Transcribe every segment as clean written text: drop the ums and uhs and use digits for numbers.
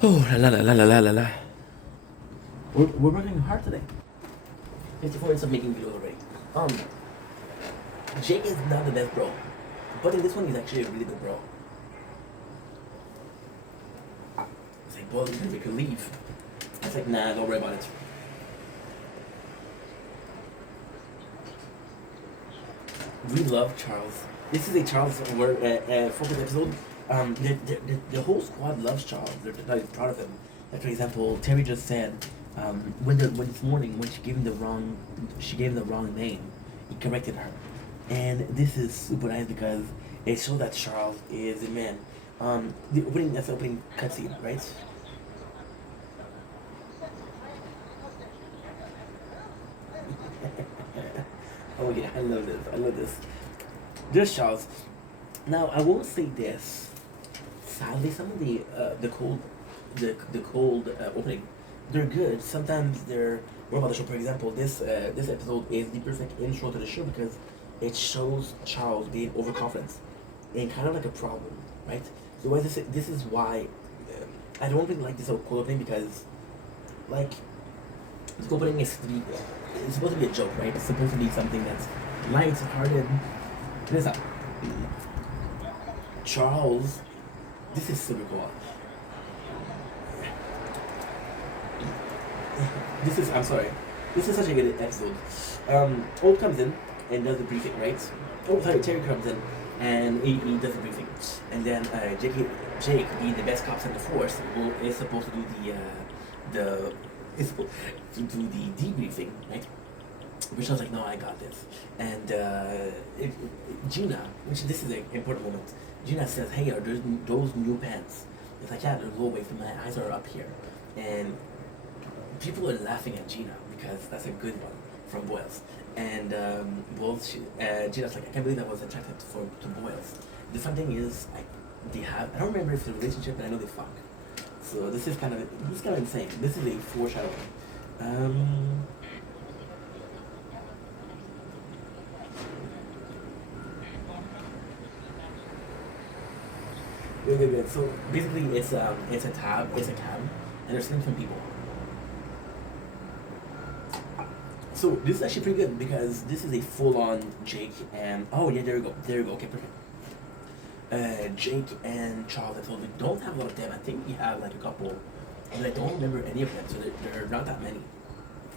Oh, la la la la la la la. We're working hard today. 54 minutes of making videos already. Um, Jake is not the best bro, but in this one he's actually a really good bro. It's like, boy, we could leave. It's like, nah, don't worry about it. We love Charles. This is a Charles focus episode. The whole squad loves Charles. They're proud of him. Like for example, Terry just said, when this morning when she gave him the wrong name, he corrected her, and this is super nice because it shows that Charles is a man. That's the opening cutscene, right? Oh yeah, I love this. I love this. There's Charles. Now I will say this. Sadly, some of the cold opening, they're good. Sometimes they're more about the show. For example, this episode is the perfect intro to the show because it shows Charles being overconfident and kind of like a problem, right? So why this is why I don't really like this cold opening because like the opening is it's supposed to be a joke, right? It's supposed to be something that's light-hearted. It is not. Charles, this is super cool. I'm sorry. This is such a good episode. Old comes in and does the briefing, right? Oh, sorry, Terry comes in and he does the briefing. And then Jake, being the best cops in the force, is supposed to do is supposed to do the debriefing, right? Which I was like, no, I got this. And Gina, which this is an important moment, Gina says, hey, are those new pants? It's like, yeah, they're low waist, my eyes are up here. And people are laughing at Gina because that's a good one from Boyles. And Gina's like, I can't believe I was attracted to Boyles. The fun thing is, I don't remember if it's a relationship, but I know they fuck. So this is kind of insane. This is a foreshadowing. Good. So basically, it's a cab, and there's stealing from people. So this is actually pretty good because this is a full-on Jake and oh yeah, there you go. Okay, perfect. Jake and Charles. I told we don't have a lot of them. I think we have like a couple, but I don't remember any of them. So there are not that many.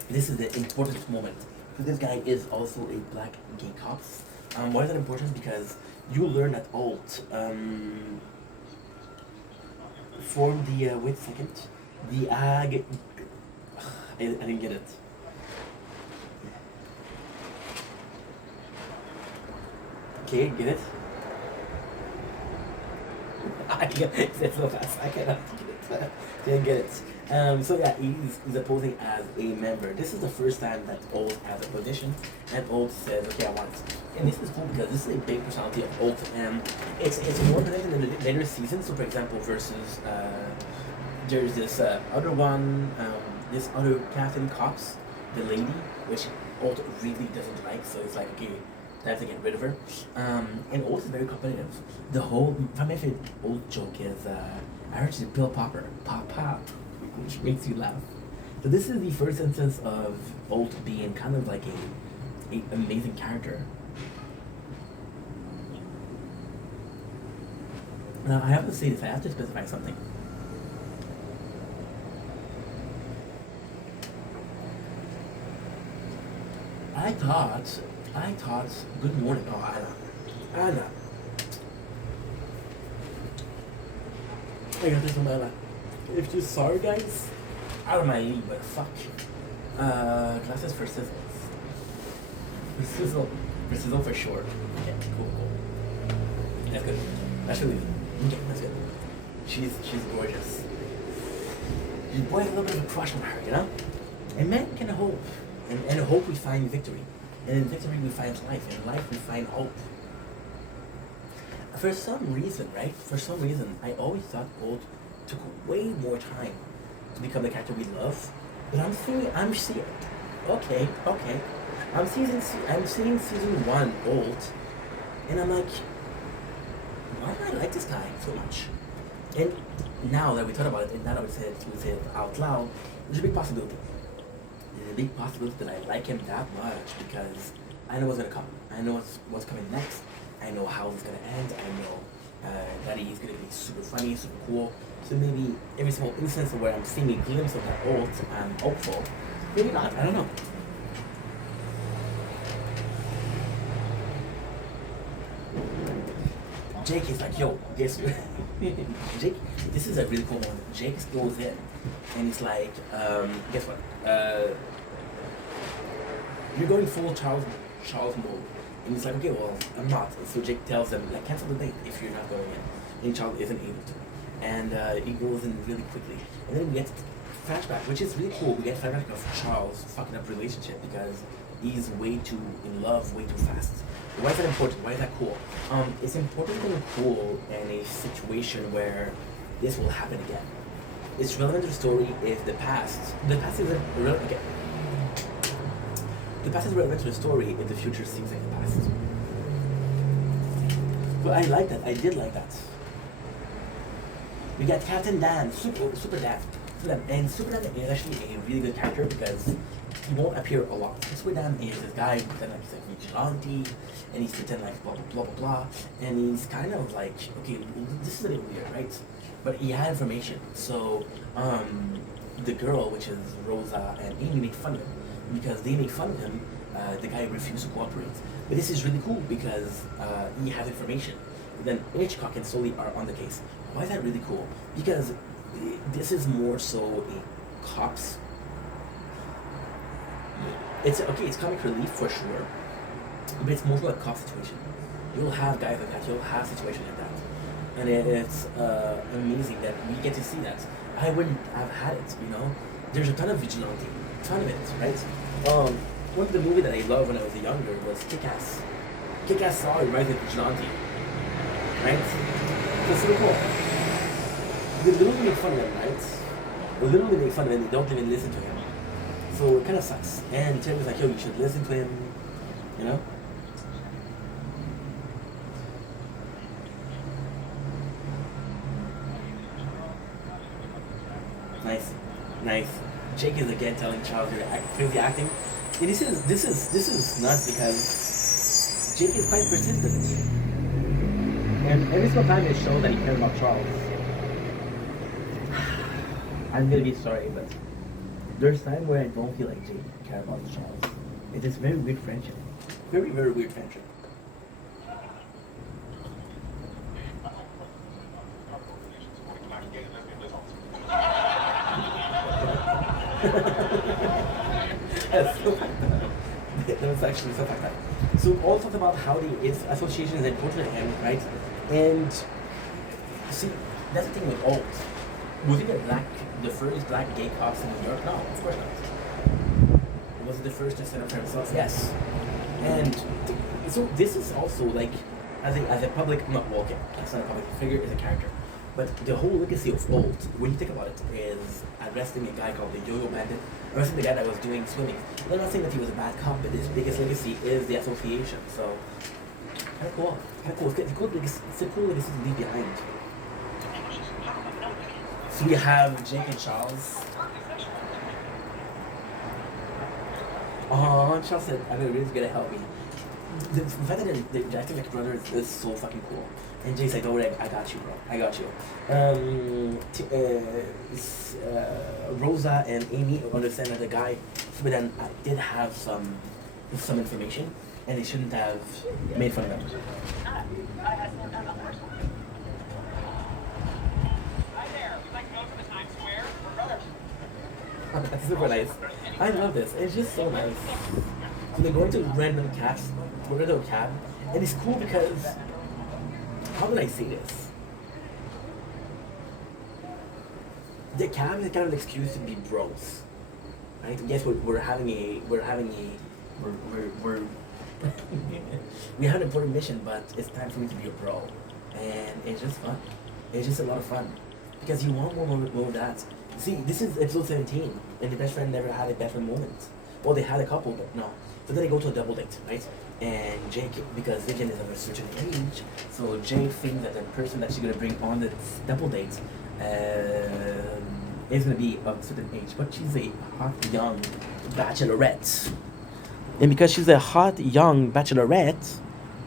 This is the important moment because this guy is also a black gay cop. Why is that important? Because you learn that Alt formed the wait a second, the ag. I didn't get it. Okay, get it? I can't say it so fast. I cannot get it. Didn't get it. So yeah, he's posing as a member. This is the first time that Old has a position, and Old says, "Okay, I want it." And this is cool because this is a big personality of Old, and it's more presented in the later seasons. So, for example, versus there's this other one, this other Captain Cops, the lady, which Old really doesn't like. So it's like, okay, time to get rid of her. And Old is very competitive. The whole, my favorite Old joke is, I heard she's a pill popper, pop pop, which makes you laugh. So this is the first instance of Old being kind of like a amazing character. Now I have to say this. I have to specify something. I thought. Good morning. Oh, Anna. I got this on my lap. If you're sorry, guys, out of my league, but fuck. Classes for sizzles. For sizzle for short. Okay, cool. That's good. That's really good. Okay, that's good. She's gorgeous. Your boy has a little bit of a crush on her, you know? And men can hope. And hope we find victory. And in victory we find life. And in life we find hope. For some reason, right? I always thought Old took way more time to become the character we love. But I'm seeing, okay. I'm seeing season 1 Old, and I'm like, why do I like this guy so much? And now that we thought about it, and now that we say it out loud, there's a big possibility. There's a big possibility that I like him that much because I know what's gonna come. I know what's coming next. I know how it's gonna end. I know that he's gonna be super funny, super cool. So maybe every small instance where I'm seeing a glimpse of that old, I'm hopeful. Maybe not. I don't know. Jake is like, yo, guess what? Jake, this is a really cool one. Jake goes in and he's like, guess what? You're going full Charles mode. And he's like, okay, well, I'm not. So Jake tells him, like, cancel the date if you're not going in. And Charles isn't able to. And he goes in really quickly. And then we get flashback, which is really cool. We get flashback of Charles fucking up relationship because he's way too in love, way too fast. Why is that important? Why is that cool? It's important and cool in a situation where this will happen again. It's relevant to the story if the past isn't relevant again. The past is relevant to the story if the future seems like the past. But I like that. I did like that. We got Captain Dan, Super Dan. And Super Dan is actually a really good character because he won't appear a lot. Super Dan is this guy who pretend like he's like vigilante, and he's pretend like blah blah blah blah blah, and he's kind of like, okay, this is a little weird, right? But he had information, so the girl, which is Rosa and Amy, made fun of him because they made fun of him. The guy refused to cooperate, but this is really cool because he has information. Then Hitchcock and Sully are on the case. Why is that really cool? Because this is more so a cops. It's okay. It's comic relief for sure, but it's more like a cop situation. You'll have guys like that. You'll have situations like that, and it's amazing that we get to see that. I wouldn't have had it, you know. There's a ton of vigilante, ton of it, right? One of the movie that I loved when I was younger was Kick-Ass. Kick-Ass saw a rising vigilante, right? So it's really cool. They literally make fun of him, right? They literally make fun of him. They don't even listen to him. So it kind of sucks. And Terry was like, yo, you should listen to him, you know? Nice, nice. Jake is again telling Charles you're crazy acting. And this is nuts because Jake is quite persistent. And every single time it shows that he cares about Charles. I'm gonna be sorry, but there's time where I don't feel like Jake cares about Charles. It's this very weird friendship. Very, very weird friendship. Yes, so that was actually so fucked up. So all talked about how its association is important to him, right? And see, that's the thing with alt. Was he the first black gay cops in New York? No, of course not. Was he the first to stand up for himself? Yes. And so this is also like, as a public, not well, okay, that's not a public figure, is a character. But the whole legacy of Bolt, when you think about it, is arresting a guy called the Yo-Yo Bandit, arresting the guy that was doing swimming. I'm not saying that he was a bad cop, but his biggest legacy is the association. So, kind of cool. Kind of cool. It's a cool legacy to leave behind. So we have Jake and Charles. Oh, Charles said, I mean, Rita's gonna help me. The fact that they're acting like brothers is so fucking cool. And Jake's like, don't worry, I got you, bro. I got you. Rosa and Amy understand that the guy, but then did have some information, and they shouldn't have made fun of them. That's super nice. I love this. It's just so nice. So they're going to random cabs, random cab, and it's cool because, how would I say this? The cab is kind of an excuse to be bros, right? Yes, we're having a we have an important mission, but it's time for me to be a bro, and it's just fun. It's just a lot of fun because you want more of that. See, this is episode 17, and the best friend never had a best friend moment. Well, they had a couple, but no. So then they go to a double date, right? And Jake, because Vivian is of a certain age, so Jake thinks that the person that she's gonna bring on the double date is gonna be of a certain age, but she's a hot young bachelorette. And because she's a hot young bachelorette,